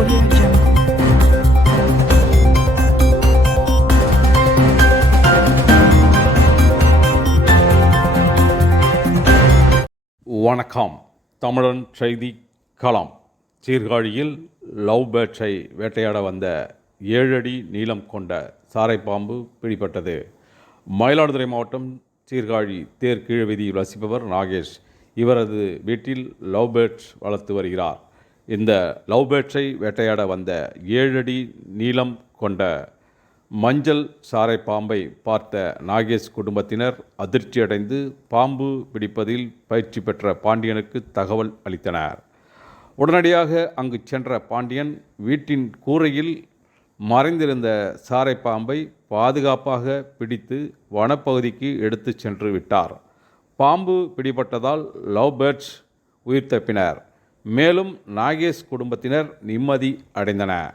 Audio Jungle. வணக்கம். தமிழன் செய்தி களம். சீர்காழியில் லவ் பேர்ட்ஸை வேட்டையாட வந்த 7 அடி நீளம் கொண்ட சாரைப்பாம்பு பிடிபட்டது. மயிலாடுதுறை மாவட்டம் சீர்காழி தேர் கீழ வீதியில் வசிப்பவர் நாகேஷ். இவரது வீட்டில் லவ் பேர்ட்ஸ் வளர்த்து வருகிறார். இந்த லவ் பேர்ட்ஸை வேட்டையாட வந்த 7 அடி நீளம் கொண்ட மஞ்சள் சாரைப்பாம்பை பார்த்த நாகேஷ் குடும்பத்தினர் அதிர்ச்சியடைந்து பாம்பு பிடிப்பதில் பயிற்சி பெற்ற பாண்டியனுக்கு தகவல் அளித்தனர். உடனடியாக அங்கு சென்ற பாண்டியன் வீட்டின் கூரையில் மறைந்திருந்த சாரைப்பாம்பை பாதுகாப்பாக பிடித்து வனப்பகுதிக்கு எடுத்து சென்று விட்டார். பாம்பு பிடிபட்டதால் லவ் பேர்ட்ஸ் உயிர் தப்பினர். மேலும் நாகேஷ் குடும்பத்தினர் நிம்மதி அடைந்தனர்.